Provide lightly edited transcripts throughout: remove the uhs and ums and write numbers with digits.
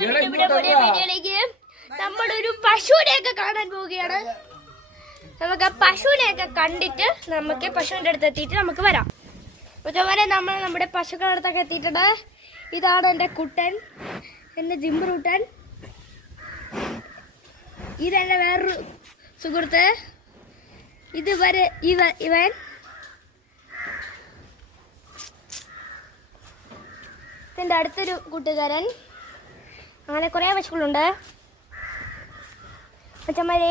വീഡിയോയിലേക്ക് നമ്മളൊരു പശുവിനെയൊക്കെ കാണാൻ പോവുകയാണ്. നമുക്ക് ആ പശുവിനെയൊക്കെ കണ്ടിട്ട് നമുക്ക് പശുവിന്റെ അടുത്ത് എത്തിയിട്ട് നമുക്ക് വരാം. അതുപോലെ നമ്മൾ നമ്മുടെ പശുക്കളുടെ അടുത്തൊക്കെ എത്തിയിട്ടുണ്ട്. ഇതാണ് എൻ്റെ കുട്ടൻ, എൻ്റെ ജിംബ്രൂട്ടൻ. ഇതെൻ്റെ വേറൊരു സുഹൃത്ത്. ഇതുവരെ ഇവൻ എൻ്റെ അടുത്തൊരു കൂട്ടുകാരൻ. അങ്ങനെ കുറേ പശുക്കളുണ്ട്. അച്ഛന്മാരെ,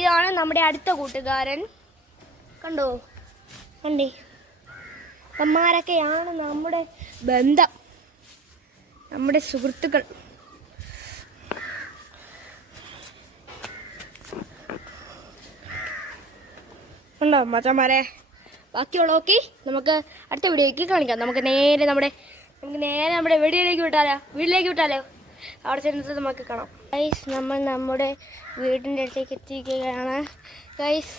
ഇതാണ് നമ്മുടെ അടുത്ത കൂട്ടുകാരൻ. കണ്ടോ? കണ്ടേ? അമ്മമാരൊക്കെയാണ് നമ്മുടെ ബന്ധം, നമ്മുടെ സുഹൃത്തുക്കൾ. ഉണ്ടോ മച്ചന്മാരെ? ബാക്കിയുള്ളതൊക്കെ നമുക്ക് അടുത്ത വീഡിയോയ്ക്ക് കാണിക്കാം. നമുക്ക് നേരെ നമ്മുടെ വീട്ടിലേക്ക് വിട്ടാലോ. അവിടെ ചെന്നിട്ട് നമുക്ക് കാണാം. ഗൈസ്, നമ്മൾ നമ്മുടെ വീടിൻ്റെ അടുത്തേക്ക് എത്തിയിരിക്കുകയാണ്. ഗൈസ്,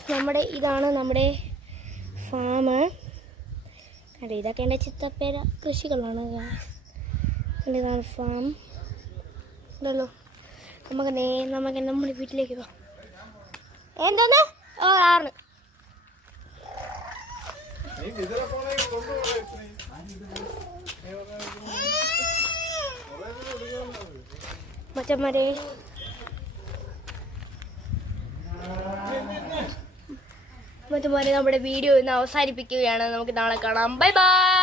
ഇതാണ് നമ്മുടെ ഫാം. അതെ, ഇതൊക്കെ എൻ്റെ ചിത്തപ്പേര കൃഷികളാണ്. ഗൈസ്, ഇതാണ് ഫാം. ഉണ്ടല്ലോ, നമുക്ക് നമ്മുടെ വീട്ടിലേക്ക് പോകാം. എന്തോന്ന്? ആണ് മച്ചന്മാരെ, നമ്മുടെ വീഡിയോ ഇന്ന് അവസാനിപ്പിക്കുകയാണ്. നമുക്ക് നാളെ കാണാം. Bye bye.